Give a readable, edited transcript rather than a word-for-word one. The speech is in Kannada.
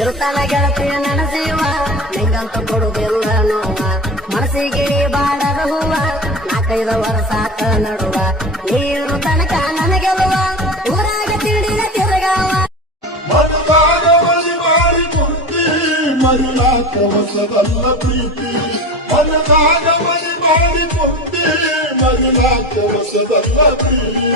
ಇರುತ್ತಾನ ಗೆಳತಿಯ ನೆನಸೀವ ನಿಂಗಂತ ಕೊಡುವುದಿಲ್ಲ ನೋವ ಮನಸ್ಸಿಗೆ ಬಾಡದ ಹೂವ 4-5 ವರ್ಷಾತ ನಡುವ ನೀರು ತನಕ ನನಗೆಲ್ಲುವ ಊರಾಗ ತಿಂಡಿನ ತಿರುಗಾವ ಮನದಾಗ ಮನಿ ಮಾಡಿ ಕುಂತಿ ಮರುಳಾಕ ಹೊಸದಲ್ಲ ಪ್ರೀತಿ ಮನದಾಗ ಮನಿ ಮಾಡಿ ಕುಂತಿ ಮರುಳಾಕ ಹೊಸದಲ್ಲ ಪ್ರೀತಿ